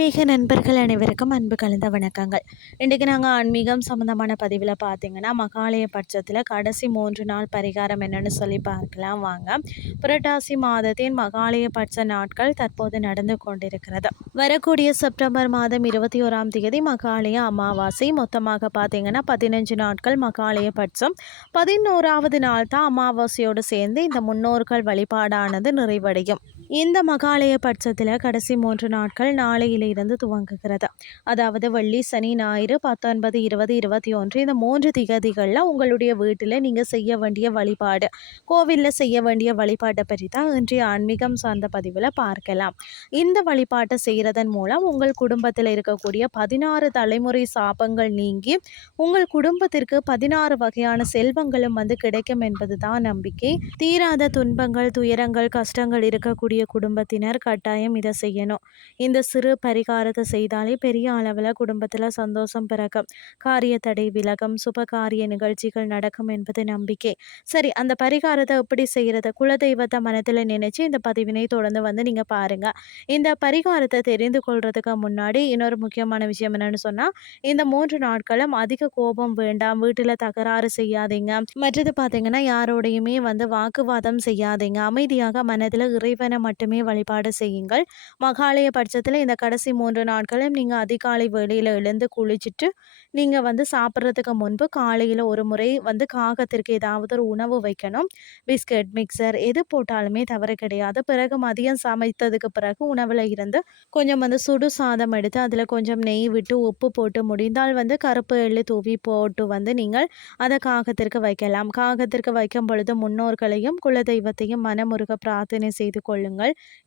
ஆன்மீக நண்பர்கள் அனைவருக்கும் அன்பு கலந்த வணக்கங்கள். இன்றைக்கு நாங்கள் ஆன்மீகம் சம்மந்தமான பதிவில் பார்த்தீங்கன்னா மகாலய பட்சத்தில் கடைசி மூன்று நாள் பரிகாரம் என்னென்னு சொல்லி பார்க்கலாம் வாங்க. புரட்டாசி மாதத்தின் மகாலய பட்ச நாட்கள் தற்போது நடந்து கொண்டிருக்கிறது. வரக்கூடிய செப்டம்பர் மாதம் இருபத்தி ஓராம் தேதி மகாலய அமாவாசை. மொத்தமாக பார்த்தீங்கன்னா பதினஞ்சு நாட்கள் மகாலய பட்சம். பதினோராவது நாள் தான் அமாவாசையோடு சேர்ந்து இந்த முன்னோர்கள் வழிபாடானது நிறைவடையும். இந்த மகாலய பட்சத்தில் கடைசி மூன்று நாட்கள் நாளையிலிருந்து துவங்குகிறது. அதாவது வெள்ளி சனி ஞாயிறு பத்தொன்பது இருபது இருபத்தி ஒன்று இந்த மூன்று திகதிகளில் உங்களுடைய வீட்டில் நீங்கள் செய்ய வேண்டிய வழிபாடு. கோவிலில் செய்ய வேண்டிய வழிபாட்டை பற்றி தான் இன்றைய ஆன்மீகம் சார்ந்த பதிவில் பார்க்கலாம். இந்த வழிபாட்டை செய்கிறதன் மூலம் உங்கள் குடும்பத்தில் இருக்கக்கூடிய பதினாறு தலைமுறை சாபங்கள் நீங்கி உங்கள் குடும்பத்திற்கு பதினாறு வகையான செல்வங்களும் வந்து கிடைக்கும் என்பது தான் நம்பிக்கை. தீராத துன்பங்கள் துயரங்கள் கஷ்டங்கள் இருக்கக்கூடிய குடும்பத்தினர் கட்டாயம் இதை செய்யணும். இந்த சிறு பரிகாரத்தை செய்தாலே பெரிய அளவில் குடும்பத்தில் சந்தோஷம் பிறக்கும். காரிய தடை விலகம் சுப காரிய நிகழ்ச்சிகள் நடக்கும் என்பது நம்பிக்கை. சரி அந்த பரிகாரத்தை எப்படி செய்கிறது குலதெய்வத்தை மனத்தில் நினைச்சு இந்த பதிவினை தொடர்ந்து வந்து நீங்கள் பாருங்கள் இந்த பரிகாரத்தை தெரிந்து கொள்றதுக்கு முன்னாடி இன்னொரு முக்கியமான விஷயம் என்னன்னு சொன்னால் இந்த மூன்று நாட்களும் அதிக கோபம் வேண்டாம். வீட்டில் தகராறு செய்யாதீங்க. மற்றது பார்த்தீங்கன்னா யாரோடையுமே வந்து வாக்குவாதம் செய்யாதீங்க. அமைதியாக மனதில் இறைவனை மட்டுமே வழிபாடு செய்யுங்கள். மகாலய பட்சத்தில் இந்த கடைசி மூன்று நாட்களையும் நீங்கள் அதிகாலை வெளியில் எழுந்து குளிச்சுட்டு நீங்கள் வந்து சாப்பிட்றதுக்கு முன்பு காலையில் ஒரு முறை வந்து காகத்திற்கு ஏதாவது ஒரு உணவு வைக்கணும். பிஸ்கட் மிக்சர் எது போட்டாலுமே தவறு கிடையாது. பிறகு மதியம் சமைத்ததுக்கு பிறகு உணவில் இருந்து கொஞ்சம் வந்து சுடு சாதம் எடுத்து அதில் கொஞ்சம் நெய் விட்டு உப்பு போட்டு முடிந்தால் வந்து கருப்பு எள்ளு தூவி போட்டு வந்து நீங்கள் அதை காகத்திற்கு வைக்கலாம். காகத்திற்கு வைக்கும் பொழுது முன்னோர்களையும் குலதெய்வத்தையும் மனமுருக பிரார்த்தனை செய்து கொள்ளுங்கள்.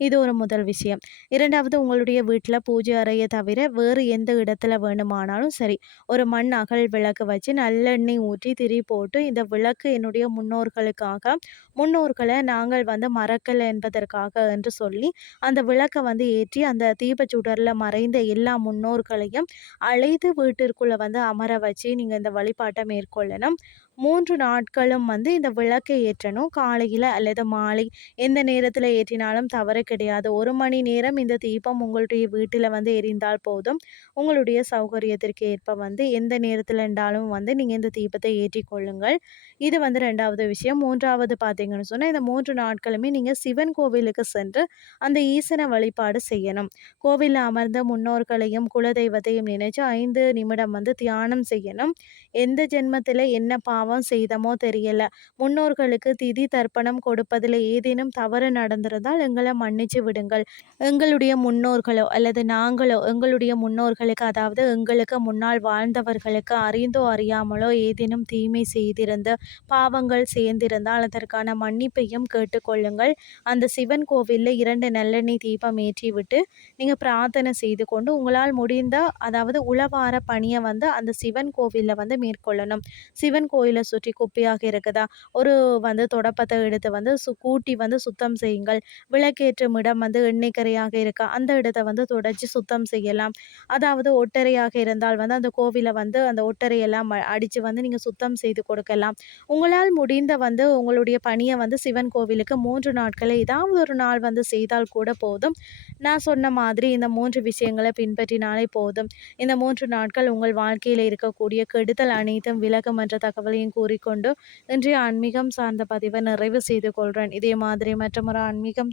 இது ஒரு முதல் விஷயம். இரண்டாவது உங்களுடைய வீட்டில் பூஜை அறையை தவிர வேறு எந்த இடத்துல வேணுமானாலும் சரி ஒரு மண் அகல் விளக்கு வச்சு நல்லெண்ணெய் ஊற்றி திரி போட்டு இந்த விளக்கு என்னுடைய முன்னோர்களுக்காக முன்னோர்களை நாங்கள் வந்து மறக்கலை என்பதற்காக என்று சொல்லி அந்த விளக்கை வந்து ஏற்றி அந்த தீபச்சுடரில் மறைந்த எல்லா முன்னோர்களையும் அழைத்து வீட்டிற்குள்ளே வந்து அமர வச்சு நீங்கள் இந்த வழிபாட்டை மேற்கொள்ளணும். மூன்று நாட்களும் வந்து இந்த விளக்கை ஏற்றணும். காலையில் அல்லது மாலை எந்த நேரத்தில் ஏற்றினாலும் தவறு கிடையாது. ஒரு மணி நேரம் இந்த தீபம் உங்களுடைய வீட்டில் வந்து எரிந்தால் போதும். உங்களுடைய சௌகரியத்திற்கு ஏற்ப வந்து எந்த நேரத்தில் இருந்தாலும் வந்து நீங்கள் இந்த தீபத்தை ஏற்றிக்கொள்ளுங்கள் இது வந்து ரெண்டாவது விஷயம். மூன்றாவது பார்த்தீங்கன்னு சொன்னால் இந்த மூன்று நாட்களுமே நீங்கள் சிவன் கோவிலுக்கு சென்று அந்த ஈசனை வழிபாடு செய்யணும். கோவிலில் அமர்ந்த முன்னோர்களையும் குலதெய்வத்தையும் நினைச்சு ஐந்து நிமிடம் வந்து தியானம் செய்யணும். எந்த ஜென்மத்தில் என்ன பாவம் பாவம் செய்தமோ தெரியல. முன்னோர்களுக்கு திதி தர்ப்பணம் கொடுப்பதில் ஏதேனும் தவறு நடந்திருந்தால் எங்களை மன்னிச்சு விடுங்கள். எங்களுடைய முன்னோர்களோ அல்லது நாங்களோ எங்களுடைய முன்னோர்களுக்கு அதாவது எங்களுக்கு முன்னால் வாழ்ந்தவர்களுக்கு அறிந்தோ அறியாமலோ ஏதேனும் தீமை செய்திருந்து பாவங்கள் சேர்ந்திருந்தால் அதற்கான மன்னிப்பையும் கேட்டுக்கொள்ளுங்கள் அந்த சிவன் கோவிலில் இரண்டு நல்லெண்ணெய் தீபம் ஏற்றிவிட்டு நீங்கள் பிரார்த்தனை செய்து கொண்டு உங்களால் முடிந்த அதாவது உளவார பணியை வந்து அந்த சிவன் கோவிலில் வந்து மேற்கொள்ளணும். சிவன் கோயிலை சுற்றி குப்பையாக இருக்குதா? ஒரு வந்து தொடப்பத்தை எடுத்து வந்து சு கூட்டி வந்து சுத்தம் செய்யுங்கள். விளக்கேற்றும் இடம் வந்து எண்ணெய்க்கரையாக இருக்கா? அந்த இடத்த வந்து தொடச்சி சுத்தம் செய்யலாம். அதாவது ஒட்டறையாக இருந்தால் வந்து அந்த கோவிலை வந்து அந்த ஒட்டரையெல்லாம் அடித்து வந்து நீங்கள் சுத்தம் செய்து கொடுக்கலாம். உங்களால் முடிந்த வந்து உங்களுடைய பணியை வந்து சிவன் கோவிலுக்கு மூன்று நாட்களை ஏதாவது ஒரு நாள் வந்து செய்தால் கூட போதும். நான் சொன்ன மாதிரி இந்த மூன்று விஷயங்களை பின்பற்றினாலே போதும். இந்த மூன்று நாட்கள் உங்கள் வாழ்க்கையில் இருக்கக்கூடிய கெடுதல் அனைத்தும் விலகும் என்ற தகவலையும் கூறிக்கொண்டு இன்றைய ஆன்மீகம் சார்ந்த பதிவை நிறைவு செய்து கொள்கிறேன் இதே மாதிரி மற்றொரு ஆன்மீகம்